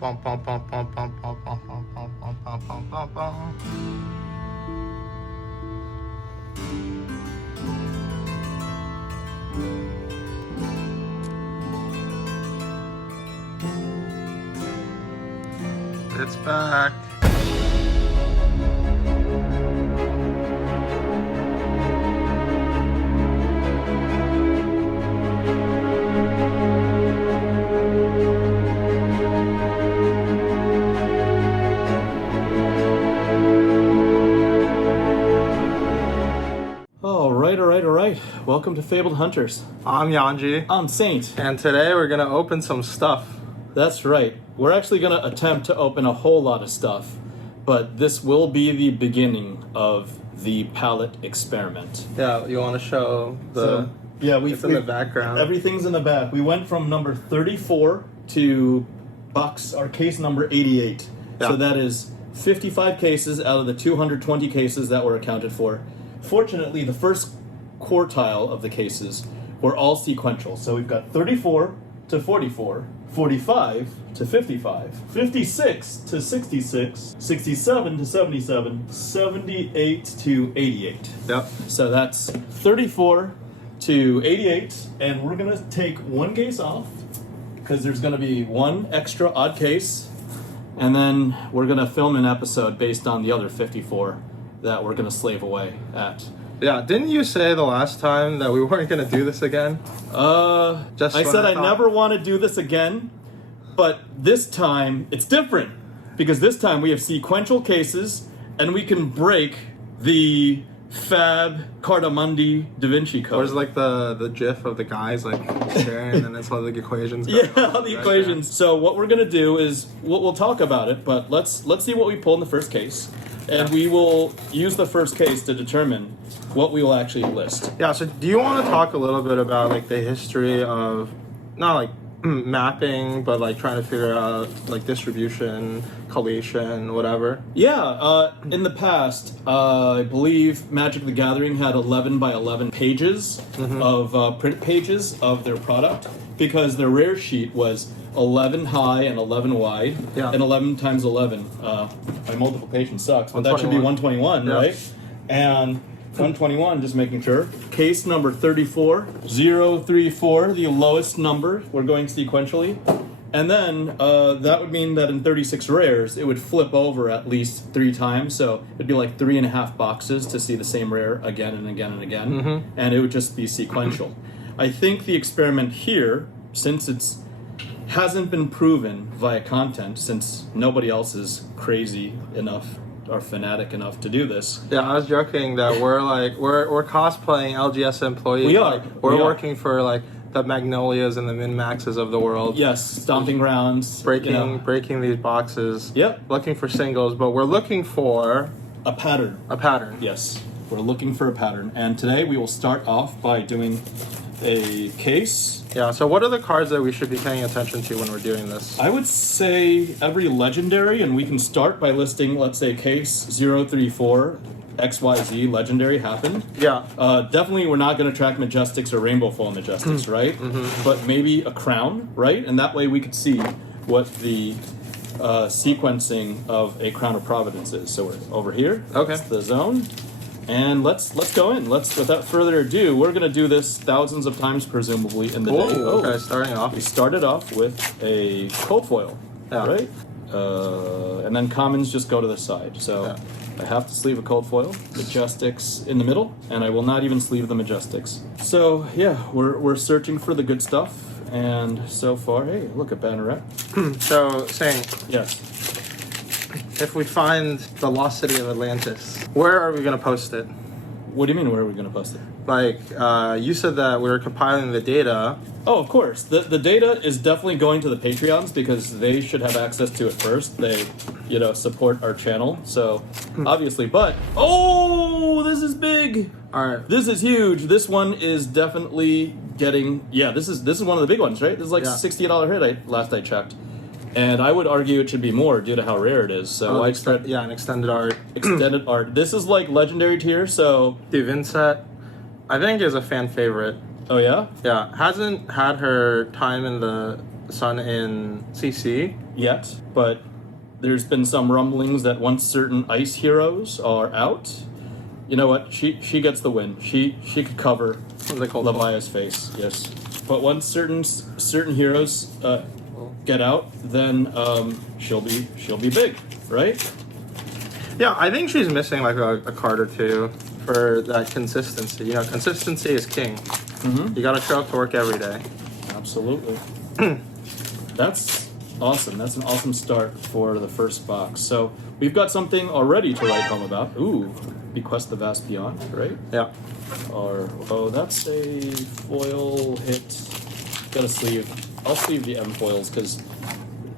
Bum, bum, bum, bum, bum, bum, bum, bum, bum, bum, bum, bum, bum, bum. It's back. All right. Welcome to FaBled Hunters. I'm Yuanji. I'm Saint. And today we're gonna open some stuff. That's right. We're actually going to attempt to open a whole lot of stuff, but this will be the beginning of the Pallet experiment. Yeah, you want to show the... it's in the background. Everything's in the back. We went from number 34 to case number 88. Yeah. So that is 55 cases out of the 220 cases that were accounted for. Fortunately, the first quartile of the cases were all sequential. So we've got 34 to 44, 45 to 55, 56 to 66, 67 to 77, 78 to 88. Yep. So that's 34 to 88, and we're going to take one case off because there's going to be one extra odd case, and then we're going to film an episode based on the other 54 that we're going to slave away at. Yeah, didn't you say the last time that we weren't going to do this again? I said I never want to do this again, but this time it's different because this time we have sequential cases and we can break the Fab Cardamundi Da Vinci Code. Where's like the gif of the guys like sharing and it's all the equations. Yeah, the equations. There. So what we're going to do is we'll talk about it, but let's see what we pull in the first case. And we will use the first case to determine what we will actually list. Yeah, so do you want to talk a little bit about like the history of, not like mapping, but like trying to figure out like distribution, collation, whatever? Yeah, in the past, I believe Magic the Gathering had 11 by 11 pages of print pages of their product because their rare sheet was 11 high and 11 wide, and 11 times 11. My multiplication sucks, but that should be 121, right? And 121, just making sure. Case number 34, 034, the lowest number. We're going sequentially. And then that would mean that in 36 rares, it would flip over at least 3 times. So it'd be like 3.5 boxes to see the same rare again and again and again. And it would just be sequential. I think the experiment here, since it's hasn't been proven via content, since nobody else is crazy enough or fanatic enough to do this. Yeah, I was joking that we're cosplaying LGS employees. We are. Like, we're working for like the Magnolias and the Min-Maxes of the world. Yes, stomping grounds. Breaking these boxes. Yep. Looking for singles, but we're looking for a pattern. A pattern. Yes, we're looking for a pattern. And today we will start off by doing a case. Yeah, so what are the cards that we should be paying attention to when we're doing this? I would say every legendary, and we can start by listing, let's say, case 034, XYZ legendary happened. Yeah. Definitely we're not going to track Majestics or Rainbow Foil Majestics, right? But maybe a crown, right? And that way we could see what the sequencing of a Crown of Providence is. So we're over here. Okay. That's the zone. And let's go in. Without further ado, we're going to do this thousands of times, presumably, in the day. Okay, starting off. We started off with a cold foil, right? And then commons just go to the side. So I have to sleeve a cold foil, Majestics in the middle, and I will not even sleeve the Majestics. So, yeah, we're searching for the good stuff. And so far, hey, look at Banneret. So, saying... Yes. If we find the lost city of Atlantis, where are we going to post it? What do you mean, where are we going to post it? Like, you said that we were compiling the data. Oh, of course. The data is definitely going to the Patreons because they should have access to it first. They, support our channel. So, obviously. But, this is big. All right. This is huge. This one is definitely getting... Yeah, this is one of the big ones, right? This is like $60 hit last I checked. And I would argue it should be more due to how rare it is. So an extended art. Extended art. This is like legendary tier, so... The Vincent, I think, is a fan favorite. Oh, yeah? Yeah. Hasn't had her time in the Sun in CC yet, but there's been some rumblings that once certain ice heroes are out, you know what? She gets the win. She could cover What are they called? Levia's face. Yes, but once certain heroes get out, then she'll be big, right? Yeah, I think she's missing like a card or two for that consistency. You know, consistency is king. Mm-hmm. You got to show up to work every day. Absolutely. That's awesome. That's an awesome start for the first box. So we've got something already to write home about. Ooh, Bequest the Vast Beyond, right? Yeah. Or, oh, that's a foil hit. Got a sleeve. I'll sleeve the M foils because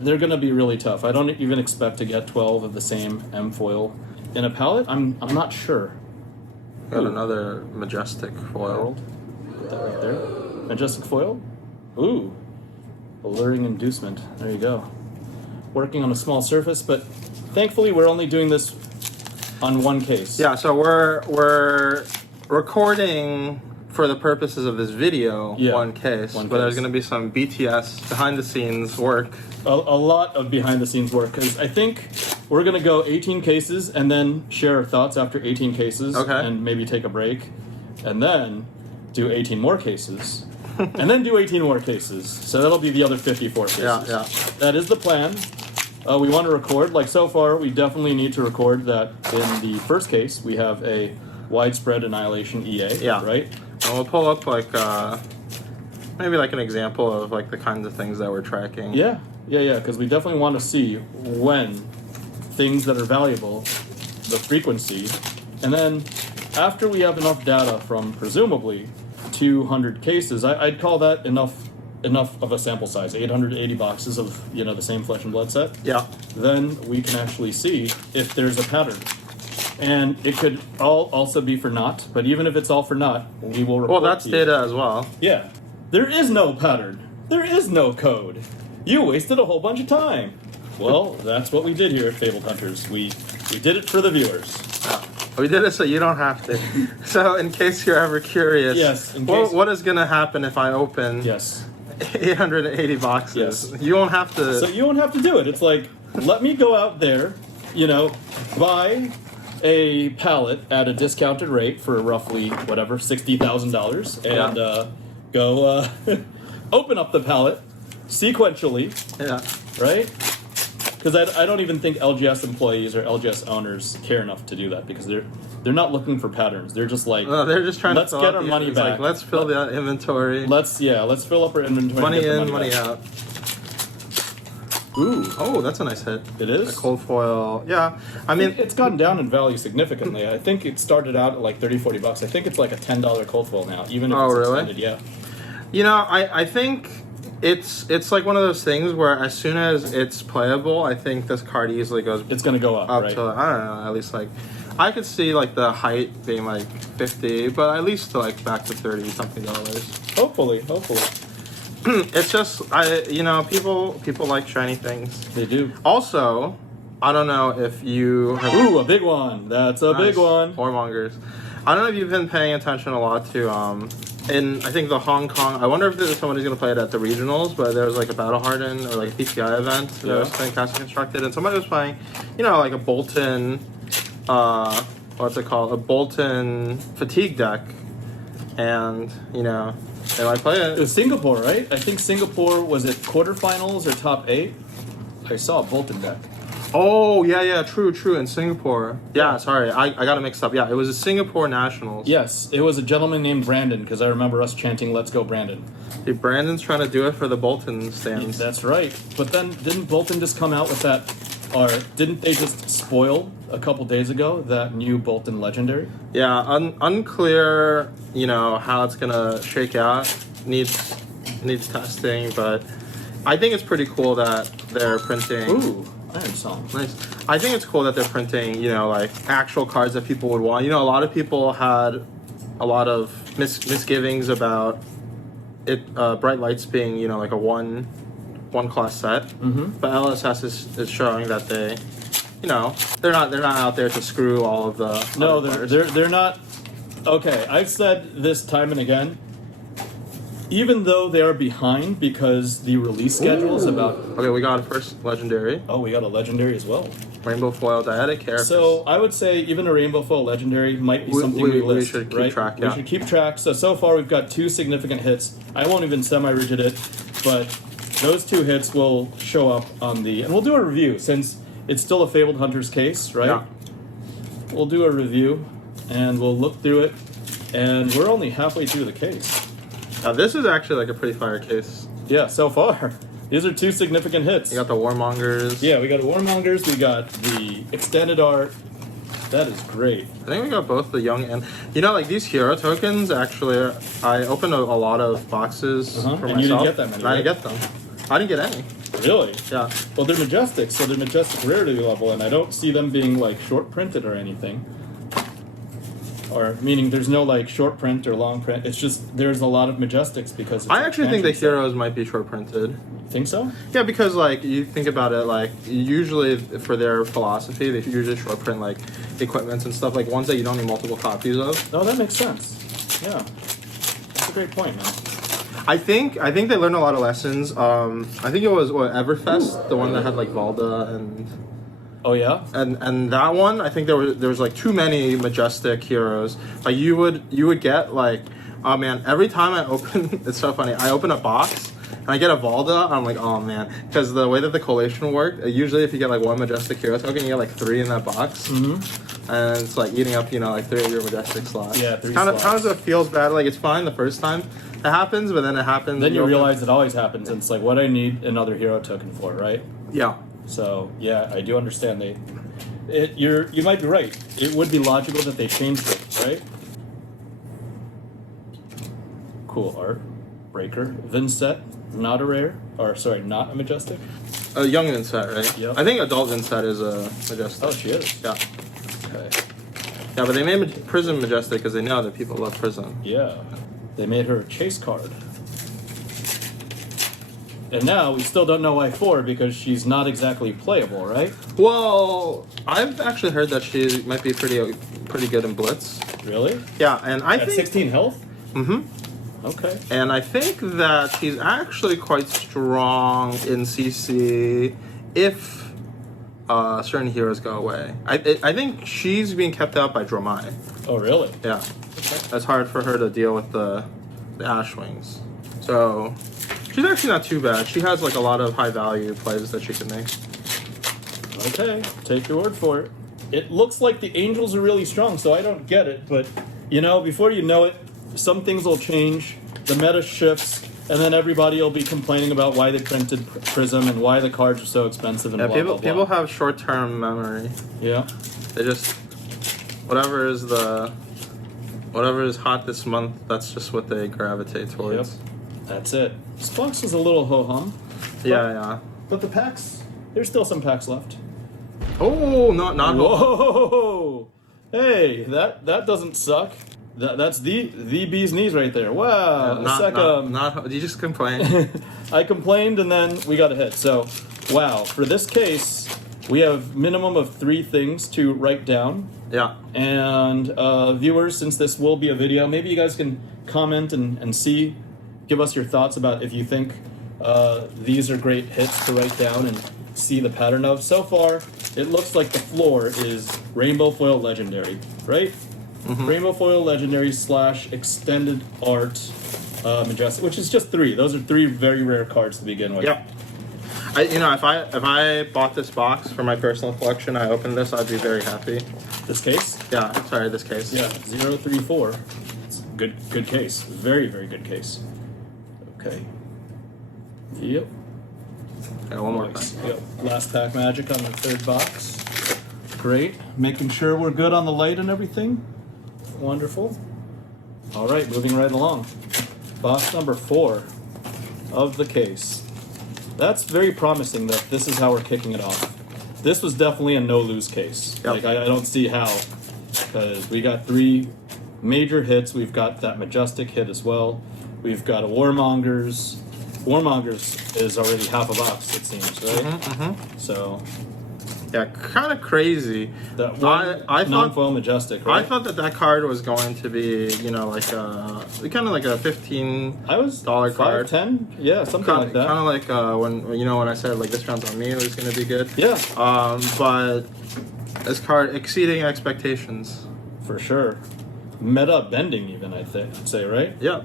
they're going to be really tough. I don't even expect to get 12 of the same M foil in a palette. I'm not sure. Got another majestic foil. Put that right there. Majestic foil. Ooh. Alluring inducement. There you go. Working on a small surface, but thankfully we're only doing this on one case. Yeah, so we're recording for the purposes of this video one case, but there's going to be some BTS behind the scenes work. A lot of behind the scenes work, because I think we're going to go 18 cases and then share our thoughts after 18 cases and maybe take a break and then do 18 more cases. And then do 18 more cases. So that'll be the other 54 cases. Yeah. That is the plan. We want to record. Like so far, we definitely need to record that in the first case. We have a widespread annihilation EA, right? And we'll pull up like maybe like an example of like the kinds of things that we're tracking. Yeah, because we definitely want to see when things that are valuable, the frequency, and then after we have enough data from presumably 200 cases, I'd call that enough of a sample size, 880 boxes of the same Flesh and Blood set. Yeah. Then we can actually see if there's a pattern, and it could all also be for naught. But even if it's all for naught, we will report. Well, that's data as well. Yeah, there is no pattern. There is no code. You wasted a whole bunch of time. Well, that's what we did here at FaBled Hunters. We did it for the viewers. We did it so you don't have to. So, in case you're ever curious, what is going to happen if I open 880 boxes? Yes. You won't have to. So you won't have to do it. It's like, let me go out there, buy a pallet at a discounted rate for roughly whatever $60,000, and go open up the pallet sequentially. Yeah. Right. Because I don't even think LGS employees or LGS owners care enough to do that, because they're not looking for patterns. They're just like, they're just trying let's to get our money back. Like, let's fill the inventory. Let's fill up our inventory. Money and get in, money out. Ooh, oh, that's a nice hit. It is a cold foil. Yeah, I mean it's gone down in value significantly. I think it started out at like $30-40. I think it's like a $10 cold foil now, even if it's extended. Yeah. I think. It's like one of those things where as soon as it's playable, I think this card easily goes. It's going to go up, right? To, I don't know, at least like I could see like the height being like 50, but at least to like back to 30 something dollars. Hopefully. It's just people like shiny things. They do. Also, I don't know if you have. Ooh, a big one. That's a big one. Whoremongers. I don't know if you've been paying attention a lot to in I think the Hong Kong. I wonder if somebody's going to play it at the regionals, but there was like a Battle Hardened or like a PCI event that was playing Cast Constructed, and somebody was playing, like a Bolton, what's it called? A Bolton fatigue deck, and they might play it. It was Singapore, right? I think Singapore was it quarterfinals or top 8. I saw a Bolton deck. Oh, yeah, true, in Singapore. Yeah, sorry, I got it mixed up. Yeah, it was a Singapore Nationals. Yes, it was a gentleman named Brandon, because I remember us chanting, "Let's go, Brandon." Dude, Brandon's trying to do it for the Bolton stands. That's right. But then, didn't Bolton just come out with that, or didn't they just spoil a couple days ago that new Bolton Legendary? Yeah, unclear, how it's going to shake out. Needs testing, but I think it's pretty cool that they're printing... Ooh. Iron Song. Nice. I think it's cool that they're printing, like actual cards that people would want. A lot of people had a lot of misgivings about it. Bright Lights being, like a one class set. Mm-hmm. But LSS is showing that they, they're not out there to screw all of the. No, they're not. Okay, I've said this time and again. even though they are behind because the release schedule is about. Okay, we got a first legendary. Oh, we got a legendary as well. Rainbow foil dyadic characters. So I would say even a rainbow foil legendary might be something we list, should keep right? track. We should keep track. So far we've got 2 significant hits. I won't even semi-rigid it, but those 2 hits will show up on the, and we'll do a review since it's still a FaBled Hunter's case, right? Yeah. We'll do a review and we'll look through it, and we're only halfway through the case. Now this is actually like a pretty fire case. Yeah, so far. These are 2 significant hits. You got the Warmongers. Yeah, we got Warmongers, we got the extended art. That is great. I think we got both the young and like these hero tokens. Actually, I opened a lot of boxes for And myself. you didn't get that many, And I right? didn't get them. I didn't get any. Really? Yeah. Well, they're majestic, so they're majestic rarity level, and I don't see them being like short printed or anything. Or meaning there's no like short print or long print. It's just there's a lot of majestics because it's I actually think the expansion heroes might be short printed. set. Think so? Yeah, because like you think about it, like usually for their philosophy, they usually short print like equipments and stuff, like ones that you don't need multiple copies of. Oh, that makes sense. Yeah, that's a great point, man. I think they learned a lot of lessons. I think it was Everfest, the one that had like Valda and. Oh yeah. And that one, I think there was like too many majestic heroes. Like you would get like, oh man, every time I open, it's so funny. I open a box and I get a Valda. I'm like, oh man, because the way that the collation worked, usually if you get like 1 majestic hero token, you get like 3 in that box, and it's like eating up like 3 of your majestic slots. Yeah, 3 kind slots. of feels bad. Like it's fine the first time it happens, but then it happens. Then you open- realize it always happens, and it's like what I need another hero token for, right? Yeah. So yeah, I do understand you might be right. It would be logical that they changed it, right? Cool art. Breaker. Vincent, not a rare. Or sorry, not a majestic. A young Vincent, right? Yep. I think adult Vincent is a majestic. Oh, she is. Yeah. Okay. Yeah, but they made Prism majestic because they know that people love Prism. Yeah. They made her a chase card. And now we still don't know why 4 because she's not exactly playable, right? Well, I've actually heard that she might be pretty good in Blitz. Really? Yeah, and I At think 16 health? Okay. and I think that she's actually quite strong in CC if certain heroes go away. I think she's being kept out by Dromai. Oh, really? Yeah, Okay. that's hard for her to deal with the Ashwings. So she's actually not too bad. She has like a lot of high value plays that she can make. Okay, take your word for it. It looks like the Angels are really strong, so I don't get it, but before you know it, some things will change, the meta shifts, and then everybody will be complaining about why they printed Prism and why the cards are so expensive and Yeah, blah, blah, blah. people have short term memory. Yeah. They just whatever is hot this month, that's just what they gravitate towards. Yep. That's it. This box is a little ho-hum. Yeah. But the packs, there's still some packs left. Oh, not Whoa! Hey, that doesn't suck. That's the bee's knees right there. Wow. not you just complain. I complained and then we got a hit. So, wow. For this case, we have minimum of 3 things to write down. Yeah. And viewers, since this will be a video, maybe you guys can comment and give us your thoughts about if you think these are great hits to write down and see the pattern of. So far, it looks like the floor is Rainbow Foil Legendary, right? Rainbow Foil Legendary / extended art Majestic, which is just 3. Those are 3 very rare cards to begin with. Yep. If I bought this box for my personal collection, I opened this, I'd be very happy. This case? Yeah, sorry, this case. Yeah, 034. It's a good case. Very, very good case. Okay. Yep. Okay, one more Nice. time. Yep. Last pack magic on the 3rd box. Great. Making sure we're good on the light and everything. Wonderful. All right, moving right along. Box number 4 of the case. That's very promising that this is how we're kicking it off. This was definitely a no-lose case. Yep. Like, I don't see how. Because we got 3 major hits. We've got that Majestic hit as well. We've got a Warmongers. Warmongers is already half a box, it seems, right? So, Yeah, kind of crazy. That one I thought non-foil majestic, right? I thought that card was going to be, you know, like a kind of like a $15 card. 10, yeah, something like that. Kind of like when you know when I said like this round's on me, it was going to be good. Yeah. But this card exceeding expectations. For sure. Meta bending, even I'd say, right? Yeah.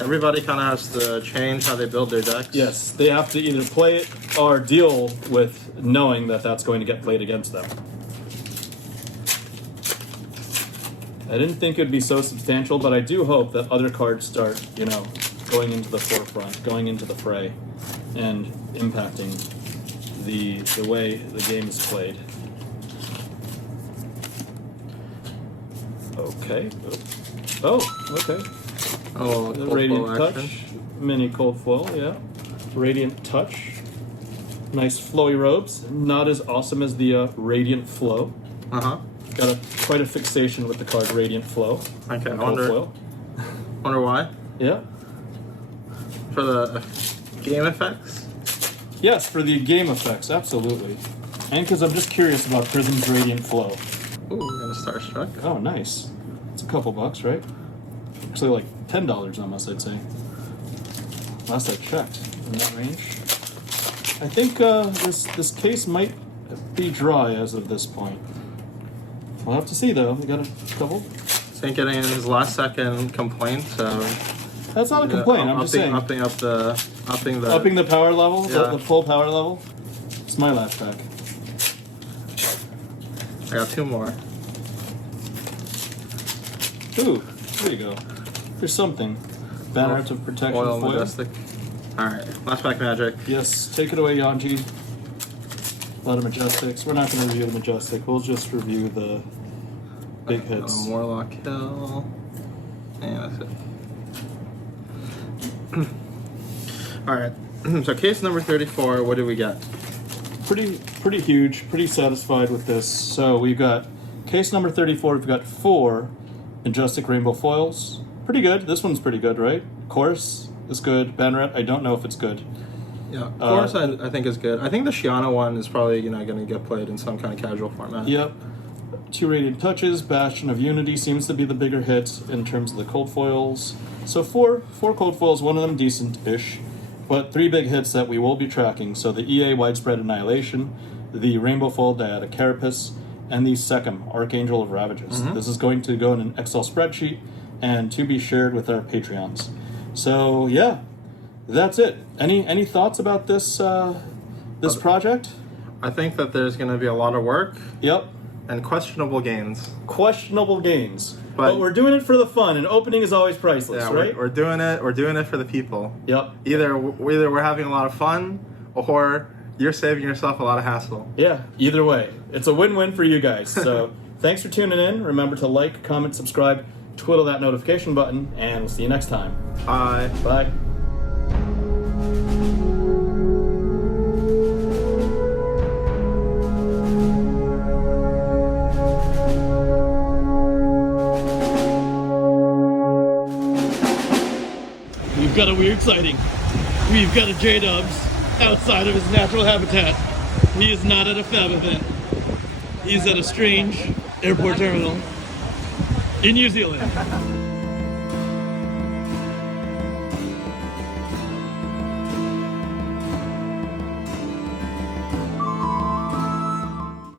Everybody kind of has to change how they build their decks. Yes, they have to either play it or deal with knowing that that's going to get played against them. I didn't think it'd be so substantial, but I do hope that other cards start, you know, going into the forefront, going into the fray, and impacting the way the game is played. Okay. Oh, okay. Oh, The cold Radiant foil Touch, action. mini cold foil, yeah. Radiant Touch, nice flowy robes. Not as awesome as the Radiant Flow. Got quite a fixation with the card Radiant Flow. Okay, I Cold foil. wonder why. Yeah. For the game effects. Yes, for the game effects, absolutely. And because I'm just curious about Prism's Radiant Flow. Ooh, we got a Starstruck. Oh, nice. It's a couple bucks, right? Actually, like $10 almost, I'd say. Last I checked, in that range. I think this case might be dry as of this point. We'll have to see, though. We got a couple. Saint getting in his last second complaint, so That's not a complaint. I'm just saying. upping Upping the power level, Yeah. the full power level. It's my last pack. I got two more. Ooh, there you go. There's something. Banners of protection Foil foil. majestic. Alright, last pack magic. Yes, take it away, Yuanji. A lot of majestics. We're not going to review the majestic. We'll just review the big hits. Warlock Hill. And that's it. Alright, so case number 34, what do we get? Pretty huge. Pretty satisfied with this. So we've got case number 34. We've got 4 majestic rainbow foils. Pretty good. This one's pretty good, right? Chorus is good. Banneret, I don't know if it's good. Yeah, Chorus I think is good. I think the Shiana one is probably going to get played in some kind of casual format. Yep. 2 Radiant Touches, Bastion of Unity seems to be the bigger hit in terms of the cold foils. So four cold foils, one of them decent-ish, but 3 big hits that we will be tracking. So the EA Widespread Annihilation, the Rainbow Foil Dyadic Carapace, and the Second Archangel of Ravages. This is going to go in an Excel spreadsheet and to be shared with our Patreons. So yeah, that's it. Any thoughts about this this project? I think that there's going to be a lot of work. Yep. And questionable gains. Questionable gains. But But we're doing it for the fun, and opening is always priceless, Yeah, right? we're doing it. We're doing it for the people. Yep. Either we're having a lot of fun, or you're saving yourself a lot of hassle. Yeah, either way. It's a win-win for you guys. So thanks for tuning in. Remember to like, comment, subscribe, twiddle that notification button, and we'll see you next time. Bye. Bye. We've got a weird sighting. We've got a J-Dubs outside of his natural habitat. He is not at a Fab event. He's at a strange airport terminal in New Zealand.